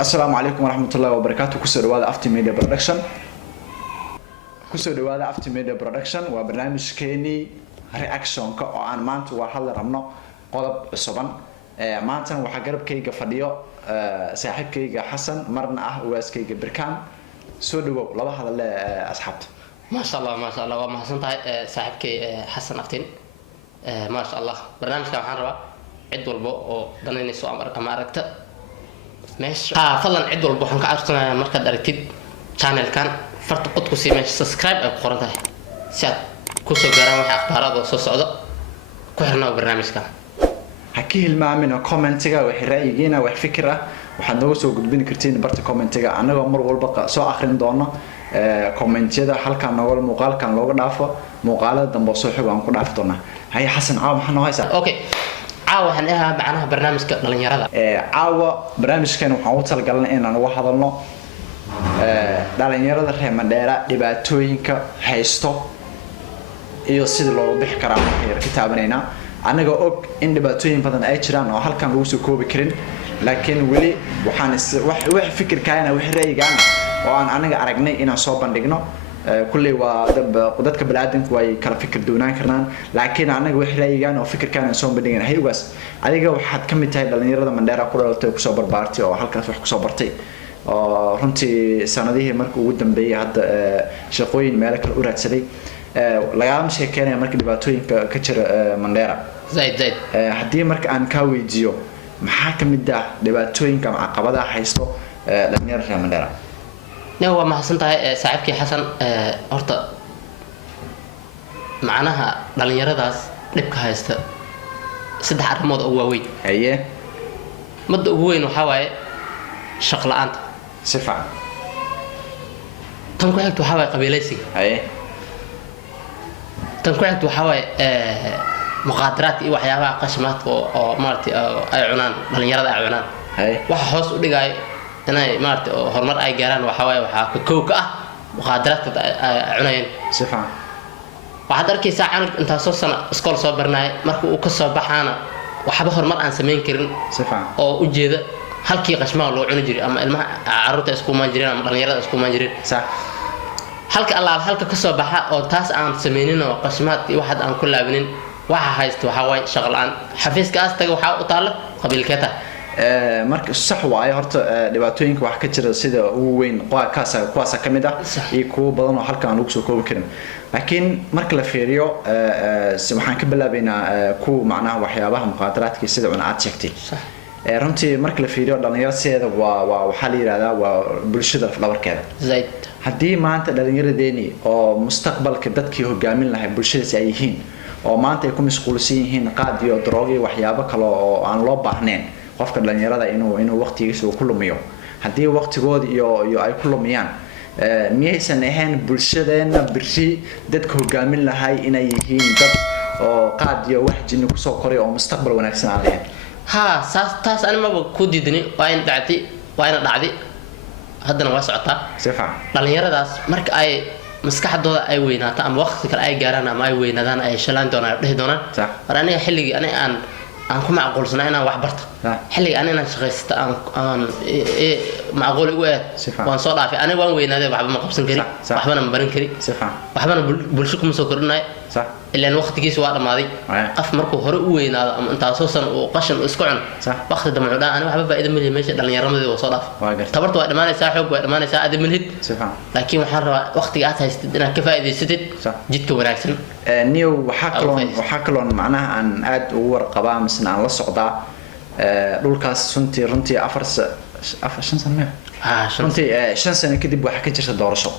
السلام عليكم ورحمة الله وبركاته. كسر هذا أفتي ميديا برودكشن. كسر هذا أفتي ميديا برودكشن وبرنامج كيني رياكشن كأن مانت وحلا رمنا قلب الصبان مانت وحجرب كيجا فديو صاحب كيجا حسن مرنا واس كيجا بركان سودو لبا هذا أصحابته. ما شاء الله ما شاء الله وما حسنت صاحبك حسن أفتين ما شاء الله برنامج كان حرة عد والبو ودنيني سو أما أركت ماشي فضلا عد والبو حنك عرفتنا مركز أركتد channel كان فرت قد كسي ماشي سبسكرايب أو قرنته سياد كوسو جرام وح أخبارات وصوص عضو كهرنا برنامج كان حكيه المعمن كومنتيجا وحرائيجينا وحفكرة وحنوسو قدبين كرتين برت كومنتيجا أنا عمر والبقى سو آخرين دونا كومنتيدا حلقة نقول مقال كان لوجا دافع مقالة دمبوسو حب عن كل عفتنا هاي حسن عام حنا هايسا أوكي عاو حنها معناها برنامج كلن يرادا عاو برنامج كان وحوصل قالنا إن أنا واحد الله دلن يرادا رحمة ديرة دبعتوينك هيستو يصير لو بحكرام غير كتابنا أنا جو إن دبعتوين بدن أيشران أو حلقة نوسو كوب كرين لكن ولي وحنس فكر كائن وحرائي جانا وأنا أرجعني إن صوبان دقنا كل وقدرت كبلادن كوي كلا فكر دونان كرنان لكن أنا وحرائي جانا وفكر كائن صوب بدينا هي بس أديك واحد كم تاي دلني رضا من دارا كورة تكسر بارتي أو حلقة تروح كسر بارتي رنتي سنة دي مركو قدام بي هاد شقوين مالك الأوراد سدي لقام شيء كان مركو دبعتوين كتر من دارا زايد هدي مرك أن كاوي جيو محاكم الدا دبعتوين كم عقبضة حيستو لم يرجع من دارا هو ما حسنت صاحبك حسن horta macnaha dhalinyaradaas dhibka haysta saddex arrimood oo waaweyn haye mid ugu weyn waxa waaye shaqo la'aanta si fiican tan ku xigta waxa waaye qabiilaysiga haye tan ku xigta waxa waaye muqaadaraad iyo waxyaabaha qashmaadka oo maartay ay cunaan dhalinyarada ay cunaan haye waxa hoos u dhigay inay maartay horumar ay gaaraan waxa waaye waxa ka koob ka ah muqaadaraadka ay cunayeen si fiican waxaad arkaysaa canug inta soo sana iskool soo barnaay markuu uu ka soo baxaana waxba horumar aan sameyn karin si fiican oo u jeeda halkii qashmaa loo cuni jiray ama ilmaha carruurta isku maan jireen ama dhalinyarada isku maan jireen sax halka ka soo baxa oo taas aan sameynin oo qashmaad iyo waxaad aan ku laabinin waxa haysto waxa way shaqo la'aan xafiiskaas taga waxa u taala qabiilkeeta marka sax waayo horta dhibaatooyinka wax ka jira sida ugu weyn kuwaas ka mid ah iyo kuwa badan oo halkan aan ugu soo koobi karin laakiin marka la fiiriyo waxaan ka bilaabaynaa kuwa macnaha waxyaabaha muqaadaraadka sida cunaad sheegtay runtii marka la fiiriyo dhalinyarada waxa la yiraahdaa waa bulshada dhabarkeeda zaid haddii maanta dhalinyaradeeni oo mustaqbalka dadkii hogaamin lahay bulshadaas ay yihiin oo maanta ay ku mashquulsan yihiin qaad iyo drug iyo waxyaabo kale oo aan loo baahnayn qofka dhalinyarada inuu waqtigiisa ku lumiyo haddii waqtigood iyo ay ku lumiyaan miyaysan ahayn bulshadeena birri dadka hogaamin lahay inay yihiin dad oo qaad iyo wax jinni ku soo koray oo mustaqbal wanaagsan aan leeyahay ha taas aan ma ku diidani waa in dhacdi haddana waa socotaa si fiican dhalinyaradaas marka ay maskaxdooda ay weynaato ama waqti kale ay gaaraan ama ay weynaadaan ay shalaan doonaan dhihi doonaan war aniga xilligii aniga aan ku macquulsanaa inaan wax barto xilliga aniga inaan shaqaysto aan macquul ugu aad waan soo dhaafay aniga waan weynaaday waxba ma qabsan kari waxbana ma baran kari waxbana bulsho kuma soo kordhinay ilaan waqtigiisa waa dhamaaday qof markuu hore u weynaado ama intaasoo san uu qashin isku cuno waqti dambe dhaan aniga waxba faa'iido ma leeyahay meesha dhalinyaramadii waa soo dhaafay tabartu waa dhamaanaysaa xoog waa dhamaanaysaa aad ma lihid laakiin waxaan rabaa waqtiga aad haystid inaad ka faa'iidaysatid jidka wanaagsan niyo waxa kaloon macnaha aan aad ugu warqabaa misna aan la socdaa dhulkaas runtii 5 sano runtii 5 sano kadib waxa ka jirta doorasho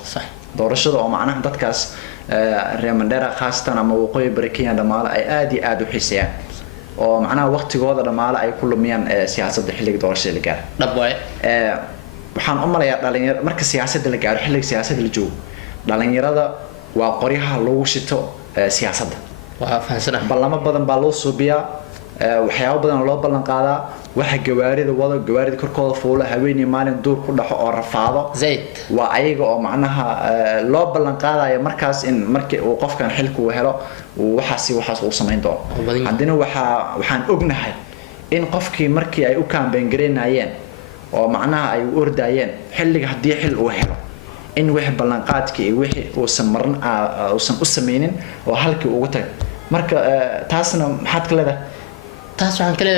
doorashada oo macnaha dadkaas reer Mandera khaasatan ama waqooyi bari Kenya dhamaale ay aad u xiiseeyaan oo macnaha waqtigooda dhamaale ay ku lumiyaan siyaasadda xilliga doorashada la gaaro dhabway waxaan u maleeyaa dhalinyarada marka siyaasadda la gaaro xilliga siyaasadda la joogo dhalinyarada waa qoryaha lagu shito siyaasadda waa fahansana ballamo badan baa loo suubiyaa waxyaabo badan loo ballan qaadaa waxa gawaarida korkooda fuula haweeney maalin duur ku dhaxo oo rafaado zaid waa ayaga oo macnaha loo ballan qaadayo markaas in markii uu qofkan xilku helo waxaas uu sameyn doono haddana waxaan ognahay in qofkii markii ay u campaign gareynayeen oo macnaha ay u ordayeen xilliga hadii xil uu helo in wixii ballanqaadkii iyo wixii uusan marin uusan u sameeynin oo halkii ugu tag marka taasna maxaad ka leedahay taas waxaan kale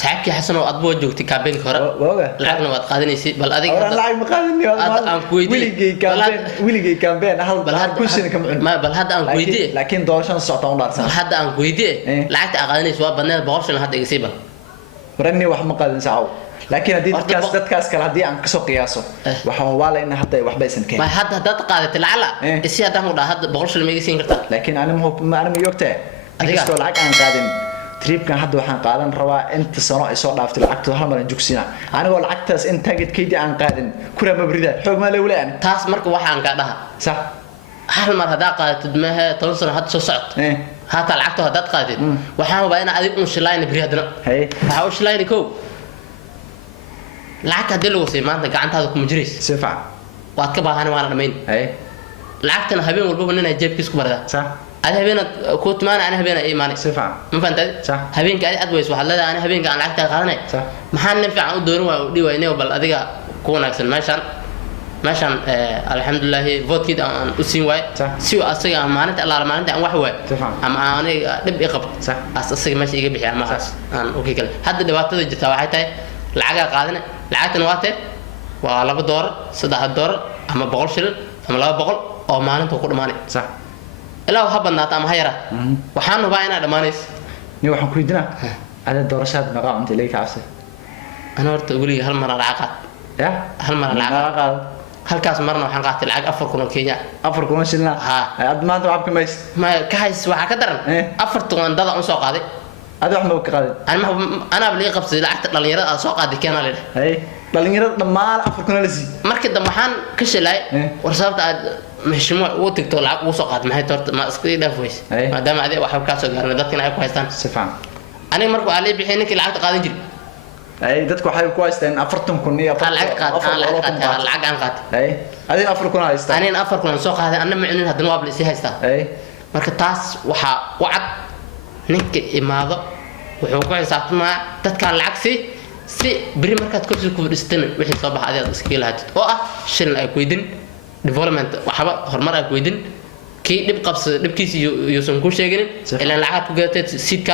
saxibkii xasan oo adbo joogtay campaign hore lacagna waad qaadanaysay bal adiga lacag ma qaadanayo aan ku weydiiyay wiligay campaign hal question kama ma bal hadda aan ku weydiiyay laakiin doorashan socota oo dhaarsan hadda aan ku weydiiyay lacagta aad qaadanaysay waa badneed 200 hadda iga siibal warani wax ma qaadan saaw laakiin hadii dadkaas kale hadii aan ka soo qiyaaso waxa waala in hadda wax baysan keen ma hadda dad qaadatay lacala isi hadda mu dhaha hadda 200 ma iga siin kartaa laakiin ana ma yogtay adiga soo lacag aan qaadin tripkan hadda waxaan qaadan rabaa inta sano ay soo dhaaftay lacagta hal mar jugsina anigoo lacagtaas in targetkeedi aan qaadin kura ma brida xoog ma leeyahay taas marka waxaan ka dhaha sax hal mar hadaa qaadatid ma 10 sano hadda soo socod hata lacagta hadaa qaadid waxaan rabaa in adiga u shilayna briyadna waxa u shilayna ko lacag hadii lagu sii maanta gacantaada kuma jirays si fiican waad ka baahan waana dhameyn lacagtana habeen walba inay jeebkiis ku barada sax أنا هبينا كنت معنا أنا هبينا إيه ماني صفع ما فهمت صح هبين كأني أدويس واحد لا أنا هبين كأن لعبت قارنة صح محل نفع عن الدور ودي وينه وبل أديك كون أحسن ماشان الحمد لله فوت كده أن أسين واي سوى أصيغ أمانة الله أمانة أن واحد واي أما أنا نبي قبل صح أصيغ ماشي يجي بحياة ما أنا أوكي كله حد دلوقتي جت واحد تاي لعجة قادنة لعجة نواته ولا بدور صدق الدور أما بقول شيل أما لا بقول أو مانة تقول مانة صح إلا وحبنا ناتم هيرة وحنا باينا دمانيس نيو حن كويدنا على الدراسات نقع أنت ليك عسى أنا ورت أقولي هل مرة العقد يا هل مرة العقد هل كاس مرة وحن قاعد العقد أفر كنا كينيا أفر كنا شلنا ها عد ما تلعب كميس ما كايس وحكدر أفر تون ضلع مسوق هذه هذا إحنا وكقاعد أنا بلي قبض العقد لليرة أسوق هذه كان عليه هاي لليرة لما أفر كنا لزي مركز دمحان كشلاي ورسالة مش مو وتكتب العقد وسقط ما هي ترت ما اسكي دافويس ما دام هذه واحد كاسو غير دتنا ay ku haystaan sifaan ani markuu ali bixin ninka lacag qaadan jir ay dadku waxay ku haystaan 40 kun iyo 40 lacag aan qaat ay adin 4 kun haystaan ani 4 kun soo qaaday anna macnin hadana waa blis haystaa ay marka taas waxa wacad ninka imaado wuxuu ku xisaabtamaa dadka lacag si bari markaad ku soo kordhistaan wixii soo baxay aad iska ilaahad oo ah shil ay ku idin development waxba horumar ay ku idin kii dib qabsada dibkiisa iyo san ku sheegin ilaa lacag ku gaatay sidka